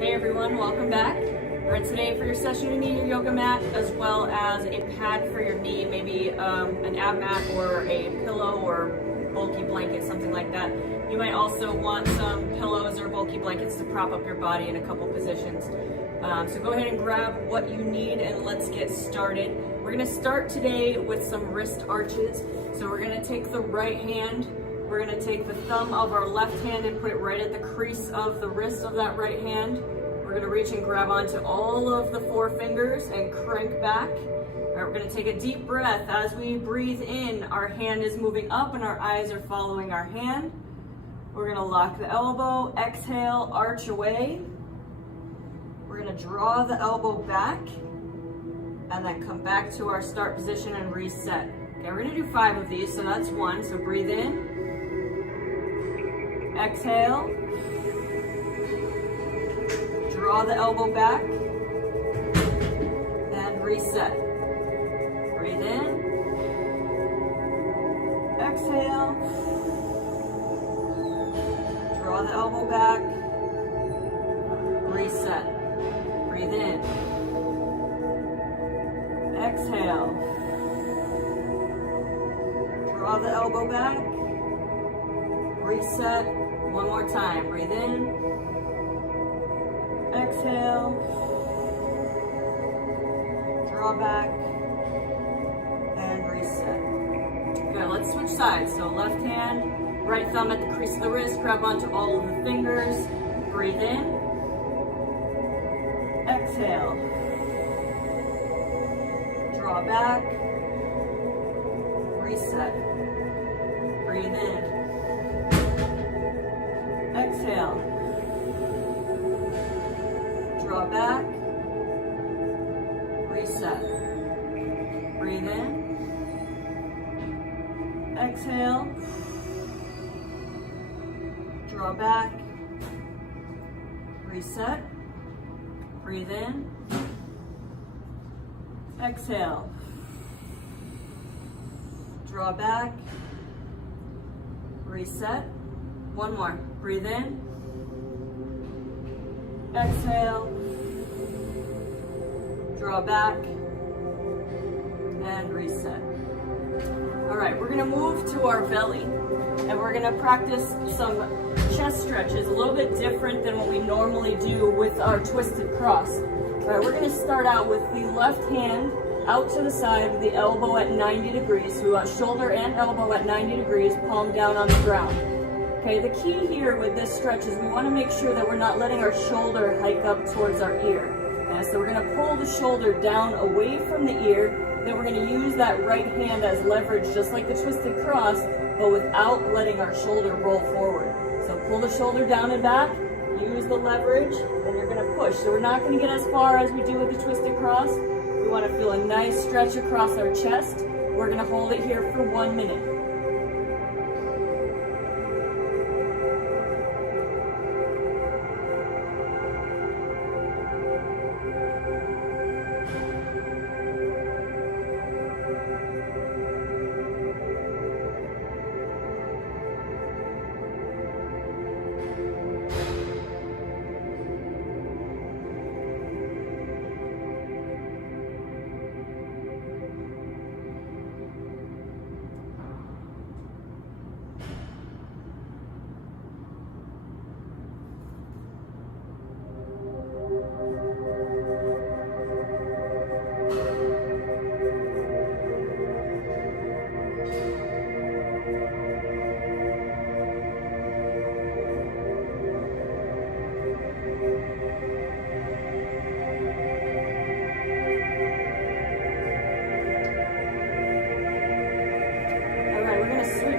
Hey everyone, welcome back. Alright, today for your session you need your yoga mat as well as a pad for your knee, maybe an ab mat or a pillow or bulky blanket, something like that. You might also want some pillows or bulky blankets to prop up your body in a couple positions. So go ahead and grab what you need and let's get started. We're going to start today with some wrist arches. So we're going to take the right hand, we're going to take the thumb of our left hand and put it right at the crease of the wrist of that right hand. We're going to reach and grab onto all of the four fingers and crank back. All right, we're going to take a deep breath. As we breathe in, our hand is moving up and our eyes are following our hand. We're going to lock the elbow, exhale, arch away. We're going to draw the elbow back and then come back to our start position and reset. Okay, we're going to do 5 of these, so that's 1. So breathe in. Exhale. Draw the elbow back and reset. Breathe in. Exhale. Draw the elbow back. Reset. Breathe in. Exhale. Draw the elbow back. Reset. One more time. Breathe in. Exhale. Draw back. And reset. Good. Let's switch sides. So left hand, right thumb at the crease of the wrist. Grab onto all of the fingers. Breathe in. Exhale. Draw back. Reset. Breathe in. Exhale. Draw back. Reset. Breathe in. Exhale. Draw back. Reset. Breathe in. Exhale. Draw back. Reset. One more. Breathe in. Exhale. Draw back. And reset. All right, we're gonna move to our belly and we're gonna practice some chest stretches, a little bit different than what we normally do with our twisted cross. All right, we're gonna start out with the left hand out to the side with the elbow at 90 degrees. So we want shoulder and elbow at 90 degrees, palm down on the ground. Okay, the key here with this stretch is we want to make sure that we're not letting our shoulder hike up towards our ear. Okay, so we're going to pull the shoulder down away from the ear, then we're going to use that right hand as leverage just like the twisted cross, but without letting our shoulder roll forward. So pull the shoulder down and back, use the leverage, and you're going to push. So we're not going to get as far as we do with the twisted cross. We want to feel a nice stretch across our chest. We're going to hold it here for 1 minute.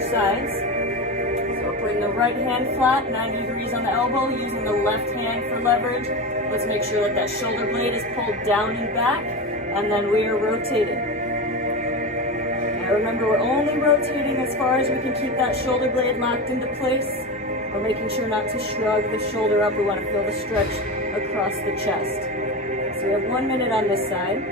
Sides. So putting the right hand flat, 90 degrees on the elbow, using the left hand for leverage. Let's make sure that that shoulder blade is pulled down and back, and then we are rotating. Now remember, we're only rotating as far as we can keep that shoulder blade locked into place. We're making sure not to shrug the shoulder up. We want to feel the stretch across the chest. So we have 1 minute on this side.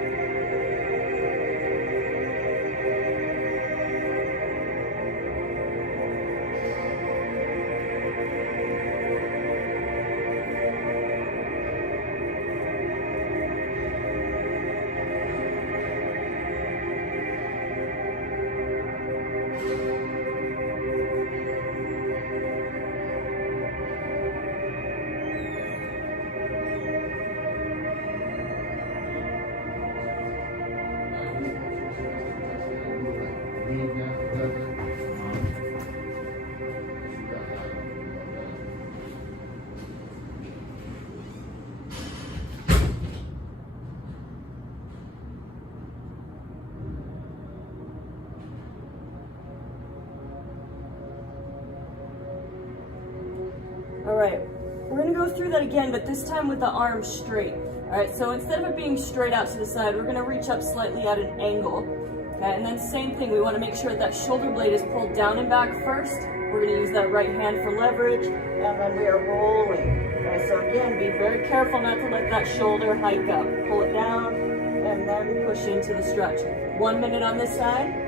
through that again, but this time with the arms straight. All right, so instead of it being straight out to the side, we're gonna reach up slightly at an angle. Okay, and then same thing, we wanna make sure that shoulder blade is pulled down and back first. We're gonna use that right hand for leverage, and then we are rolling. Okay, so again, be very careful not to let that shoulder hike up. Pull it down, and then push into the stretch. 1 minute on this side.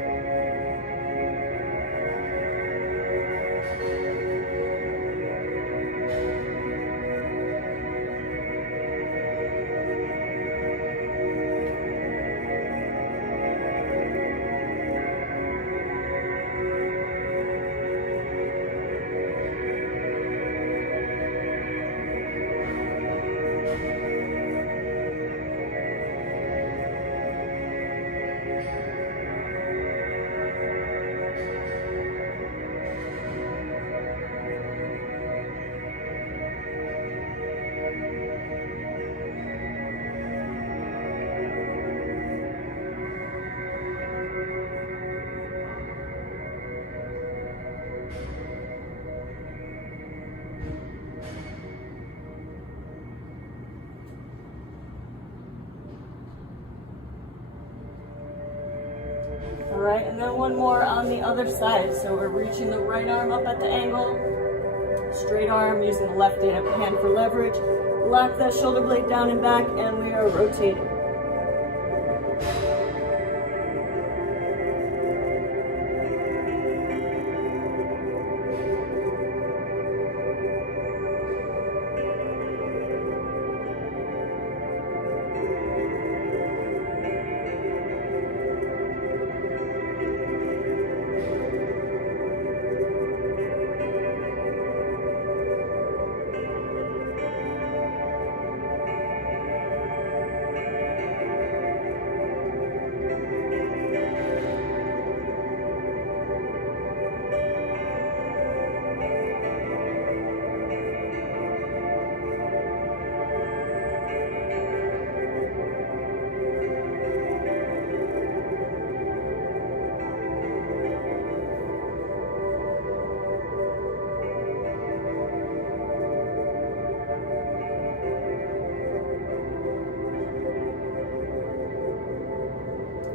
All right, and then one more on the other side. So we're reaching the right arm up at the angle, straight arm, using the left hand for leverage. Lock that shoulder blade down and back, and we are rotating.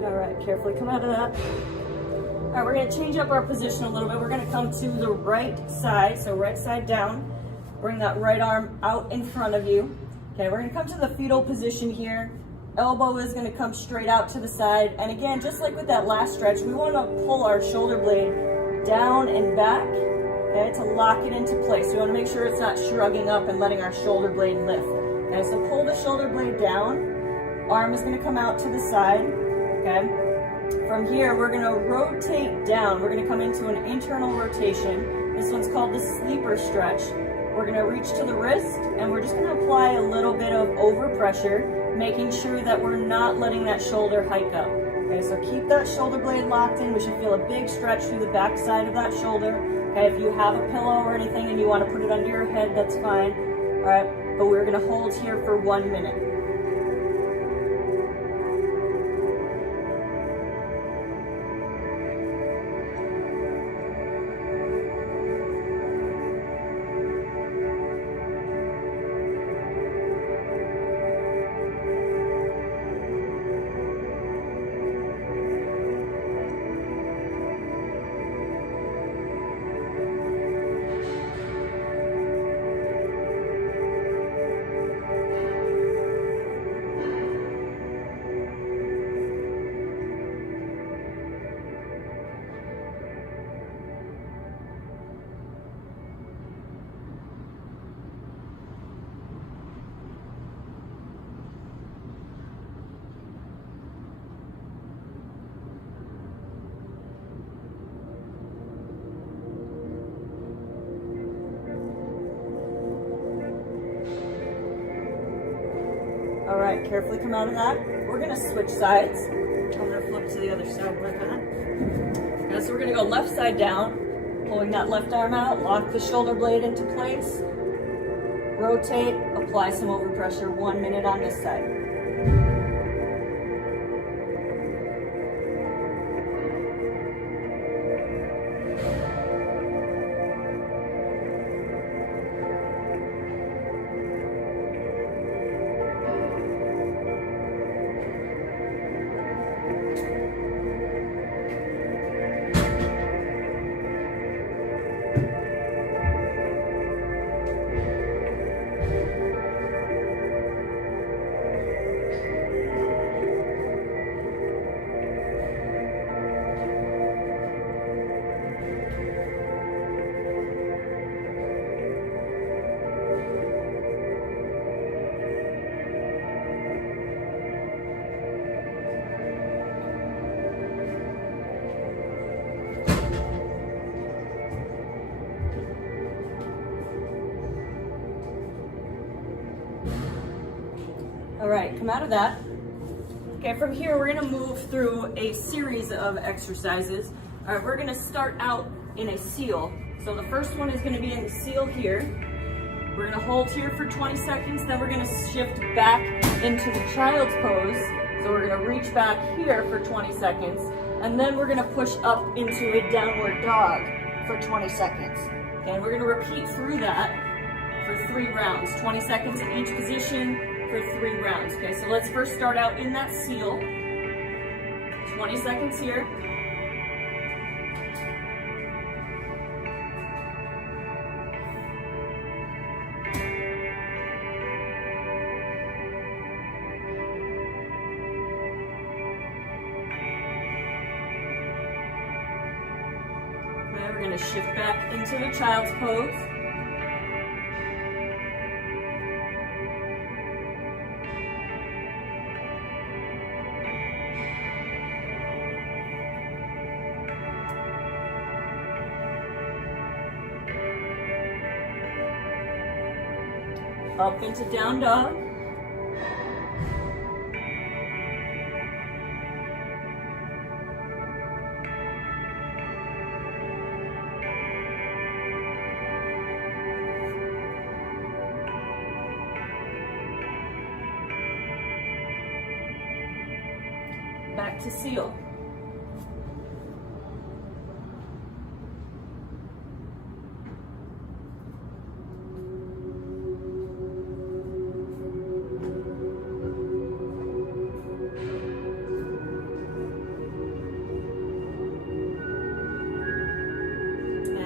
All right, carefully come out of that. All right, we're gonna change up our position a little bit. We're gonna come to the right side, so right side down. Bring that right arm out in front of you. Okay, we're gonna come to the fetal position here. Elbow is gonna come straight out to the side. And again, just like with that last stretch, we wanna pull our shoulder blade down and back, okay, to lock it into place. So we wanna make sure it's not shrugging up and letting our shoulder blade lift. Okay, so pull the shoulder blade down. Arm is gonna come out to the side. Okay. From here, we're gonna rotate down. We're gonna come into an internal rotation. This one's called the sleeper stretch. We're gonna reach to the wrist, and we're just gonna apply a little bit of overpressure, making sure that we're not letting that shoulder hike up. Okay, so keep that shoulder blade locked in. We should feel a big stretch through the back side of that shoulder. Okay, if you have a pillow or anything and you wanna put it under your head, that's fine. All right, but we're gonna hold here for 1 minute. All right, carefully come out of that. We're gonna switch sides. I'm gonna flip to the other side like that. Okay, so we're gonna go left side down, pulling that left arm out, lock the shoulder blade into place, rotate, apply some overpressure, 1 minute on this side. All right, come out of that. Okay, from here, we're gonna move through a series of exercises. All right, we're gonna start out in a seal. So the first one is gonna be in the seal here. We're gonna hold here for 20 seconds, then we're gonna shift back into the child's pose. So we're gonna reach back here for 20 seconds, and then we're gonna push up into a downward dog for 20 seconds. Okay, and we're gonna repeat through that for 3 rounds, 20 seconds in each position for 3 rounds. Okay, so let's first start out in that seal. 20 seconds here. Okay, we're gonna shift back into the child's pose. Up into down dog. Back to seal.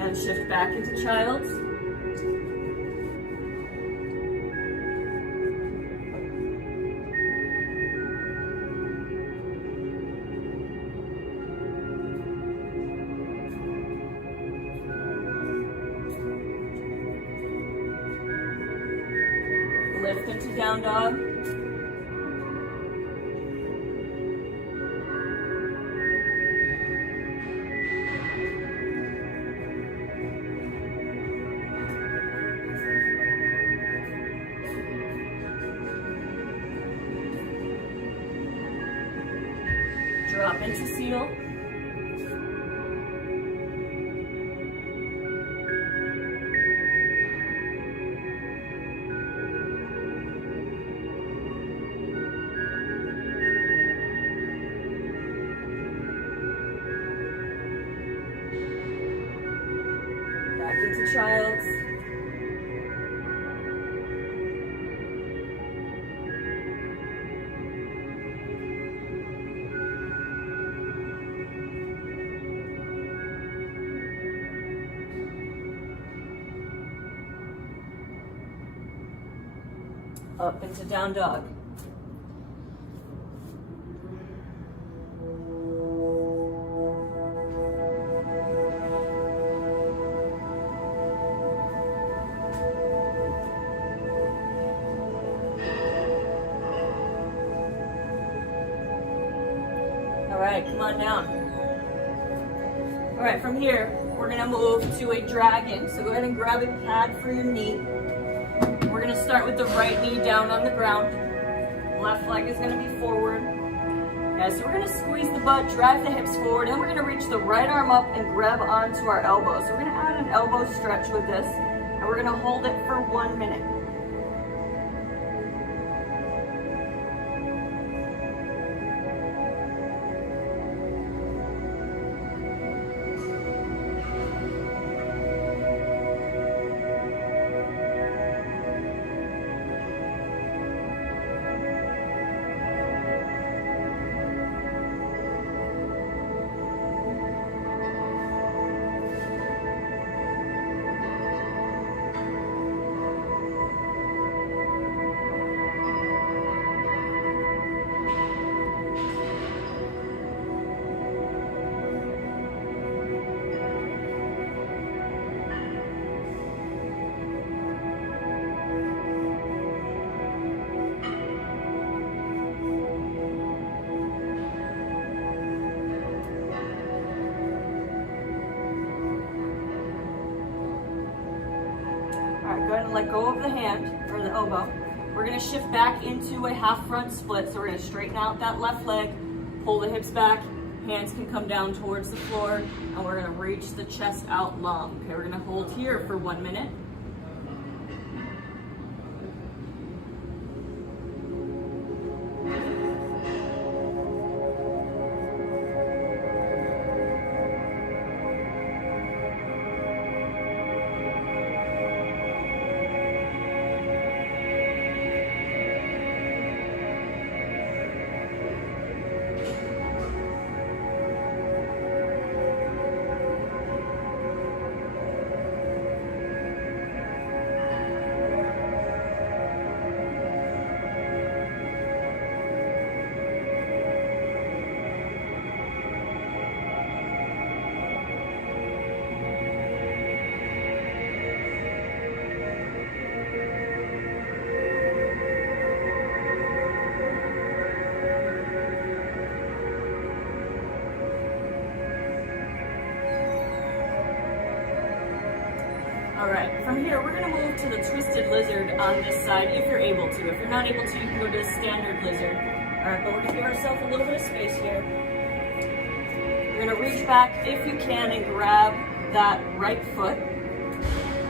And shift back into child's. Lift into down dog. Drop into seal. Back into child's. Up into down dog. All right, come on down. All right, from here, we're gonna move to a dragon. So go ahead and grab a pad for your knee. We're gonna start with the right knee down on the ground. Left leg is gonna be forward. Okay, so we're gonna squeeze the butt, drive the hips forward, and we're gonna reach the right arm up and grab onto our elbow. So we're gonna add an elbow stretch with this, and we're gonna hold it for 1 minute. All right, go ahead and let go of the hand, or the elbow. We're gonna shift back into a half front split. So we're gonna straighten out that left leg, pull the hips back, hands can come down towards the floor, and we're gonna reach the chest out long. Okay, we're gonna hold here for 1 minute. All right, from here, we're gonna move to the twisted lizard on this side if you're able to. If you're not able to, you can go to the standard lizard. All right, but we're gonna give ourselves a little bit of space here. You're gonna reach back if you can and grab that right foot.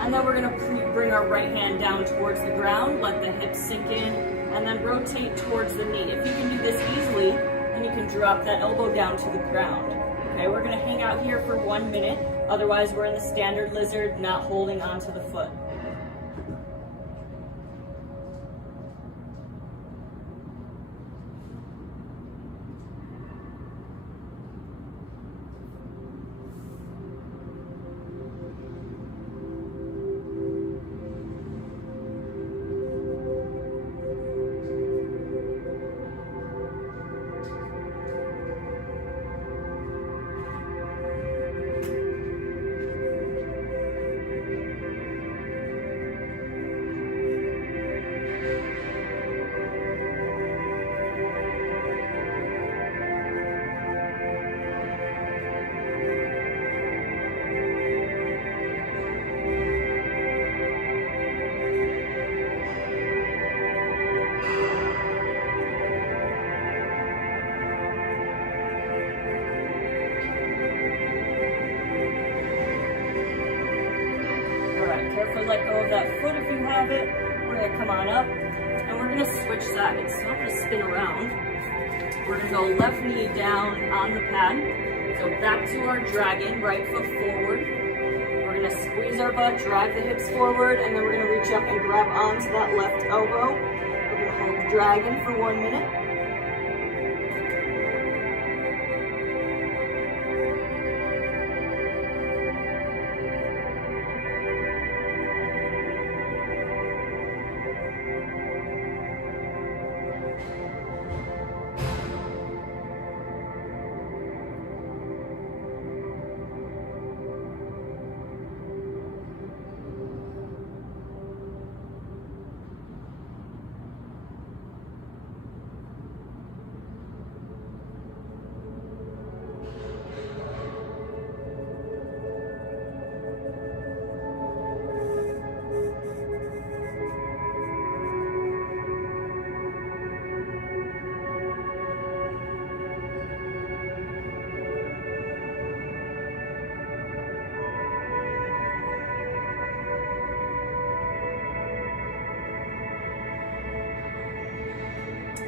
And then we're gonna bring our right hand down towards the ground, let the hips sink in, and then rotate towards the knee. If you can do this easily, then you can drop that elbow down to the ground. Okay, we're gonna hang out here for 1 minute. Otherwise, we're in the standard lizard, not holding onto the foot. Carefully let go of that foot if you have it. We're gonna come on up and we're gonna switch sides. So I'm gonna spin around. We're gonna go left knee down on the pad. So back to our dragon, right foot forward. We're gonna squeeze our butt, drive the hips forward, and then we're gonna reach up and grab onto that left elbow. We're gonna hold the dragon for 1 minute.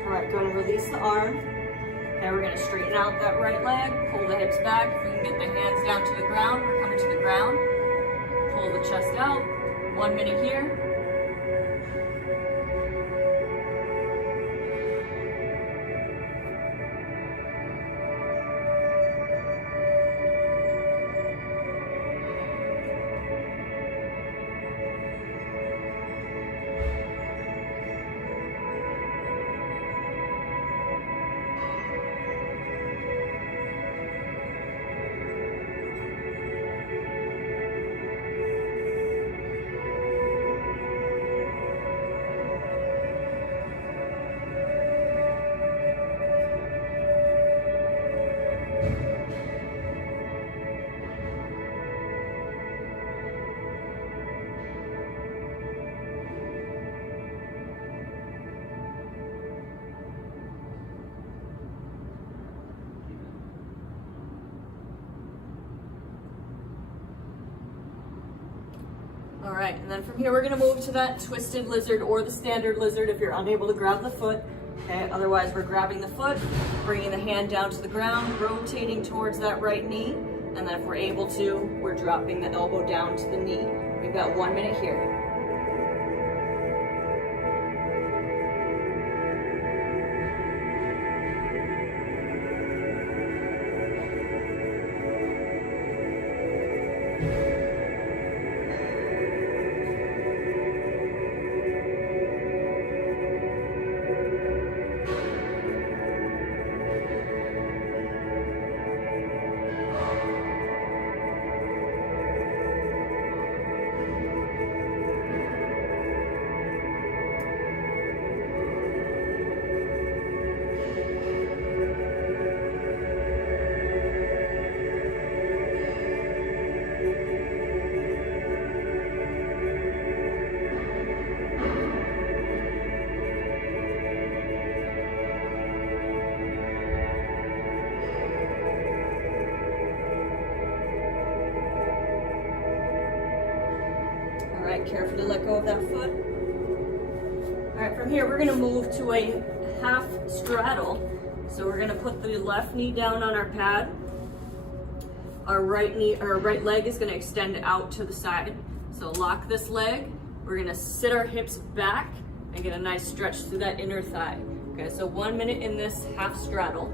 All right, go ahead and release the arm. Now we're gonna straighten out that right leg, pull the hips back. If we can get the hands down to the ground, we're coming to the ground. Pull the chest out. 1 minute here. All right, and then from here we're gonna move to that twisted lizard or the standard lizard if you're unable to grab the foot. Okay, otherwise we're grabbing the foot, bringing the hand down to the ground, rotating towards that right knee, and then if we're able to, we're dropping the elbow down to the knee. We've got 1 minute here. All right, carefully let go of that foot. All right, from here, we're gonna move to a half straddle. So we're gonna put the left knee down on our pad. Our right leg is gonna extend out to the side. So lock this leg. We're gonna sit our hips back and get a nice stretch through that inner thigh. Okay, so 1 minute in this half straddle.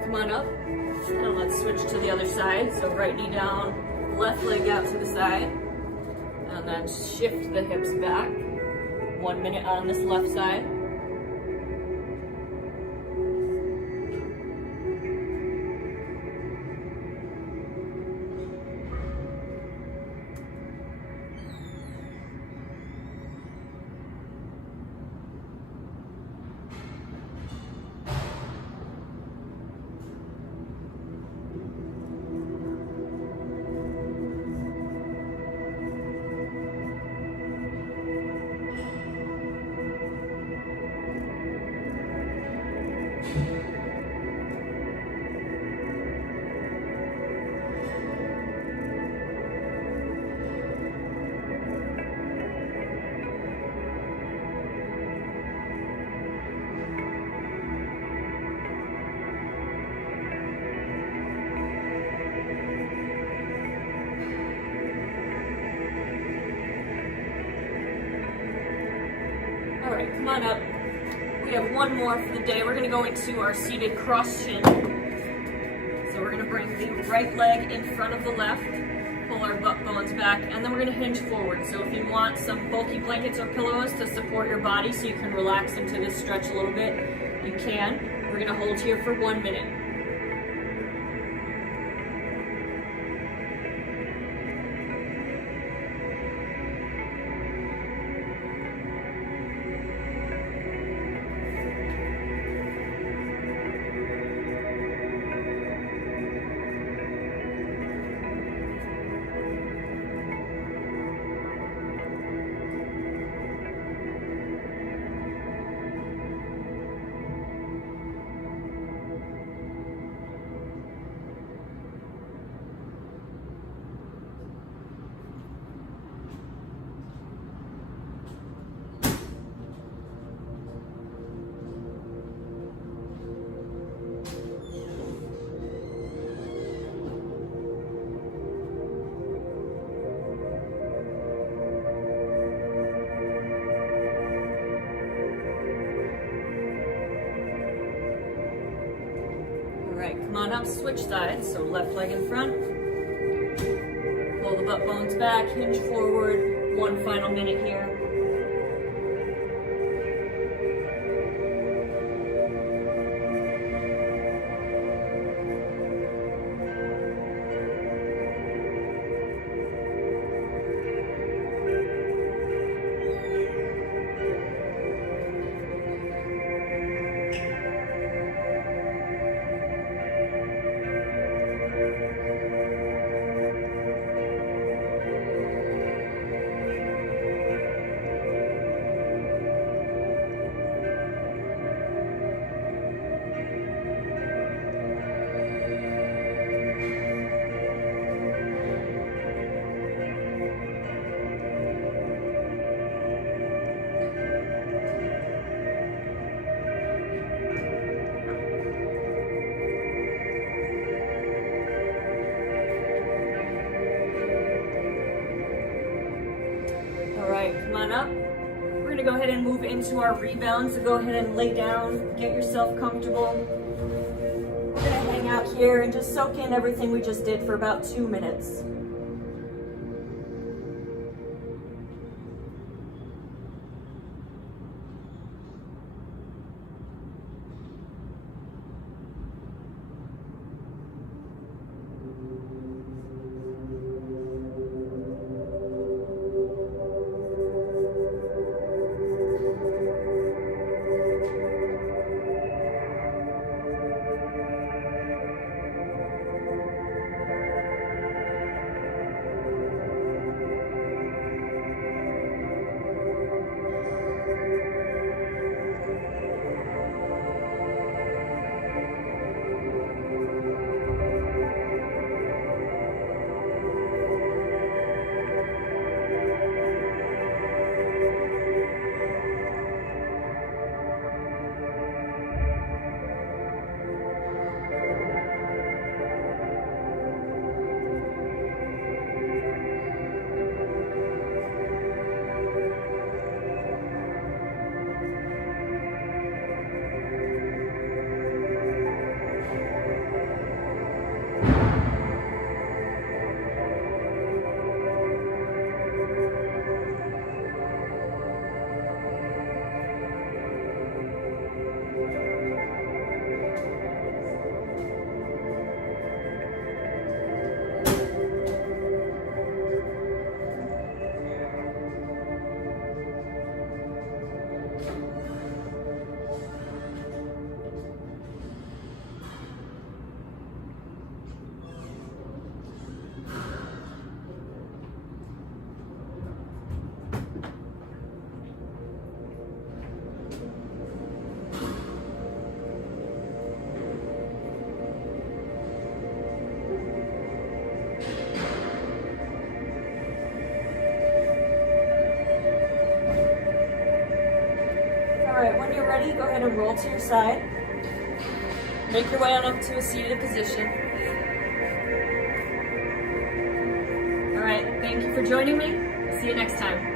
Come on up, and let's switch to the other side. So right knee down, left leg out to the side, and then shift the hips back. 1 minute on this left side. All right, come on up. We have one more for the day. We're gonna go into our seated cross chin. So we're gonna bring the right leg in front of the left, pull our butt bones back, and then we're gonna hinge forward. So if you want some bulky blankets or pillows to support your body so you can relax into this stretch a little bit, you can. We're gonna hold here for 1 minute. All right, come on up, switch sides. So left leg in front. Pull the butt bones back, hinge forward. One final minute here. Come on up. We're gonna go ahead and move into our rebound. So go ahead and lay down, get yourself comfortable. We're gonna hang out here and just soak in everything we just did for about 2 minutes. When you're ready, go ahead and roll to your side. Make your way on up to a seated position. All right, thank you for joining me. See you next time.